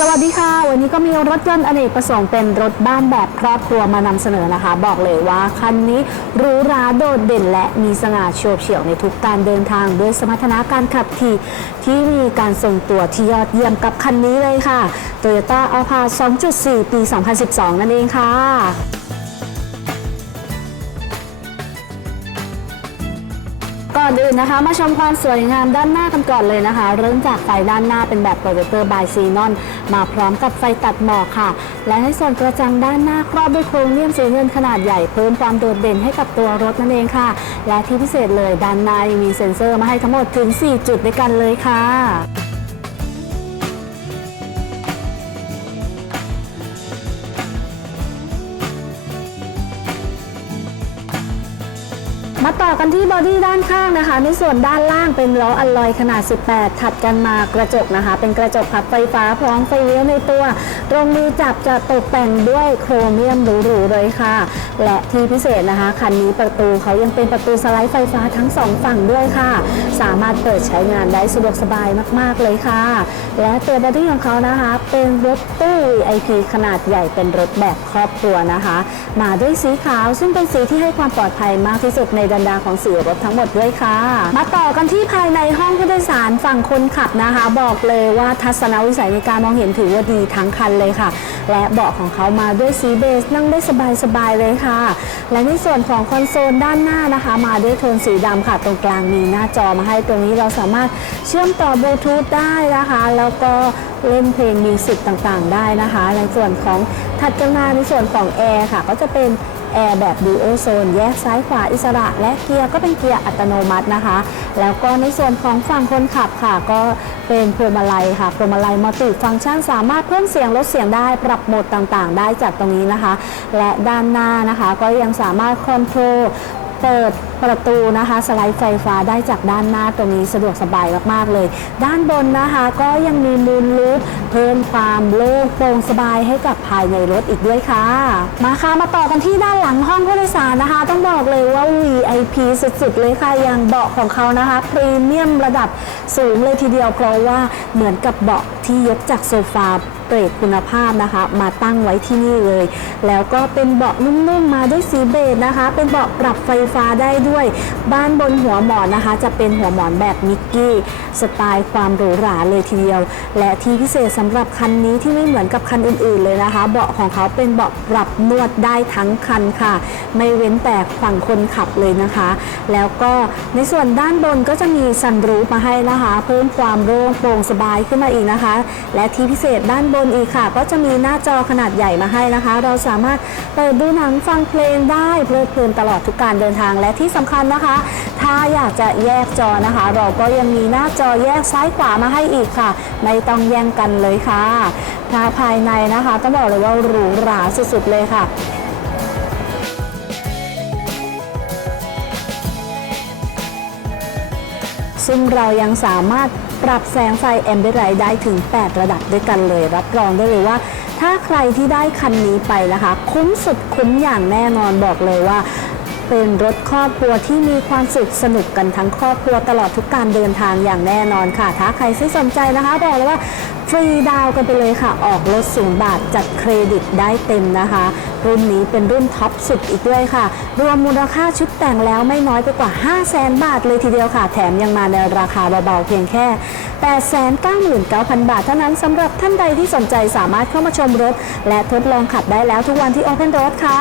สวัสดีค่ะ วันนี้ก็มีรถยนต์อเนกประสงค์เป็นรถบ้านแบบครอบครัวมานำเสนอนะคะ บอกเลยว่าคันนี้หรูหราโดดเด่นและมีสง่าโฉบเฉี่ยวในทุกการเดินทาง ด้วยสมรรถนะการขับขี่ที่มีการทรงตัวที่ยอดเยี่ยมกับคันนี้เลยค่ะ Toyota a l p a 2.4 ปี 2012 นั่นเองค่ะ ก่อนอื่นนะคะ มาชมความสวยงามด้านหน้ากันก่อนเลยนะคะ เริ่มจากไฟด้านหน้าเป็นแบบโปรเจคเตอร์บายซีนอนมาพร้อมกับไฟตัดหมอกค่ะ และในส่วนกระจังด้านหน้าครอบด้วยโครเมี่ยมสีเงินขนาดใหญ่เพิ่มความโดดเด่นให้กับตัวรถนั่นเองค่ะ และที่พิเศษเลยด้านหน้ายังมีเซ็นเซอร์มาให้ทั้งหมดถึง 4 จุดด้วยกันเลยค่ะ มาต่อกันที่บอดี้ด้านข้างนะคะ ในส่วนด้านล่างเป็นล้ออัลลอยขนาด 18 ถัดกันมากระจกนะคะ เป็นกระจกพับไฟฟ้าพร้อมไฟเลี้ยวในตัว ตรงมือจับจะตกแต่งด้วยโครเมียมหรูๆเลยค่ะ และที่พิเศษนะคะคันนี้ประตูเขายังเป็นประตูสไลด์ไฟฟ้าทั้งสองฝั่งด้วยค่ะ สามารถเปิดใช้งานได้สะดวกสบายมากๆเลยค่ะ และตัวบอดี้ของเขานะคะ เป็นรถตู้ VIP ขนาดใหญ่เป็นรถแบบครอบครัวนะคะ มาด้วยสีขาวซึ่งเป็นสีที่ให้ความปลอดภัยมากที่สุดในบรรดาของสีรถทั้งหมดด้วยค่ะ มาต่อกันที่ภายในห้องผู้โดยสารฝั่งคนขับนะคะ บอกเลยว่าทัศนวิสัยในการมองเห็นถือว่าดีทั้งคันเลยค่ะ และเบาะของเขามาด้วยสีเบจนั่งได้สบายๆเลยค่ะ และในส่วนของคอนโซลด้านหน้านะคะ มาด้วยโทนสีดำค่ะ ตรงกลางมีหน้าจอมาให้ตรงนี้เราสามารถเชื่อมต่อบลูทูธได้นะคะ แล้วก็เล่นเพลงมิวสิกต่างๆ ได้นะคะ ในส่วนของถัดกันมาในส่วนของแอร์ค่ะ ก็จะเป็น แอร์แบบดูโอโซนแยกซ้ายขวาอิสระ และเกียร์ก็เป็นเกียร์อัตโนมัตินะคะ แล้วก็ในส่วนของฝั่งคนขับค่ะ ก็เป็นพวงมาลัยค่ะพวงมาลัยมัลติฟังก์ชันสามารถเพิ่มเสียงลดเสียงได้ปรับโหมดต่างๆ ได้จากตรงนี้นะคะ และด้านหน้านะคะก็ยังสามารถคอนโทรลเปิด ประตูนะคะสไลด์ไฟฟ้าได้จากด้านหน้าตรงนี้สะดวกสบายมากๆเลย ด้านบนนะคะก็ยังมีมูลลูปเพิ่มความโล่งโปร่งสบายให้กับภายในรถอีกด้วยค่ะ มาค่ะมาต่อกันที่ด้านหลังห้องผู้โดยสารนะคะ ต้องบอกเลยว่า VIP สุดๆเลยค่ะอย่างเบาะของเขานะคะพรีเมียมระดับสูงเลยทีเดียวเพราะว่าเหมือนกับเบาะที่ยกจากโซฟาเกรดคุณภาพนะคะ มาตั้งไว้ที่นี่เลย แล้วก็เป็นเบาะนุ่มๆมาด้วยสีเบจนะคะ เป็นเบาะปรับไฟฟ้าได้ด้วย บ้านบนหัวหมอนนะคะ จะเป็นหัวหมอนแบบมิกกี้สไตล์ความหรูหราเลยทีเดียว และที่พิเศษสำหรับคันนี้ที่ไม่เหมือนกับคันอื่นๆเลยนะคะ เบาะของเขาเป็นเบาะปรับนวดได้ทั้งคันค่ะ ไม่เว้นแต่ฝั่งคนขับเลยนะคะ แล้วก็ในส่วนด้านบนก็จะมีซันรูฟมาให้นะคะ เพิ่มความโล่งโปร่งสบายขึ้นมาอีกนะคะ และที่พิเศษด้านบนอีกค่ะ ก็จะมีหน้าจอขนาดใหญ่มาให้นะคะ เราสามารถเปิดดูหนังฟังเพลงได้เพลิดเพลินตลอดทุกการเดินทางและที่สำคัญนะคะ ถ้าอยากจะแยกจอนะคะ เราก็ยังมีหน้าจอแยกซ้ายขวามาให้อีกค่ะ ไม่ต้องแย่งกันเลยค่ะถ้าภายในนะคะต้องบอกเลยว่าหรูหราสุดๆเลยค่ะซึ่งเรายังสามารถปรับแสงไฟแอมเบ i ไรได้ถึง 8 ระดับด้วยกันเลย รับรองได้เลยว่า ถ้าใครที่ได้คันนี้ไปนะคะ คุ้มสุดคุ้มอย่างแน่นอนบอกเลยว่า เป็นรถครอบครัวที่มีความสุขสนุกกันทั้งครอบครัวตลอดทุกการเดินทางอย่างแน่นอนค่ะ ถ้าใครที่สนใจนะคะ บอกเลยว่าฟรีดาวกันไปเลยค่ะ ออกรถสูงบาทจัดเครดิตได้เต็มนะคะ รุ่นนี้เป็นรุ่นท็อปสุดอีกด้วยค่ะ รวมมูลค่าชุดแต่งแล้วไม่น้อยไปกว่า 5 0 0แสนบาทเลยทีเดียวค่ะ แถมยังมาในราคาเบาๆเพียงแค่ 899,000 บาท เท่านั้นสำหรับท่านใดที่สนใจสามารถเข้ามาชมรถ และทดลองขับได้แล้วทุกวันที่ Open Road ค่ะ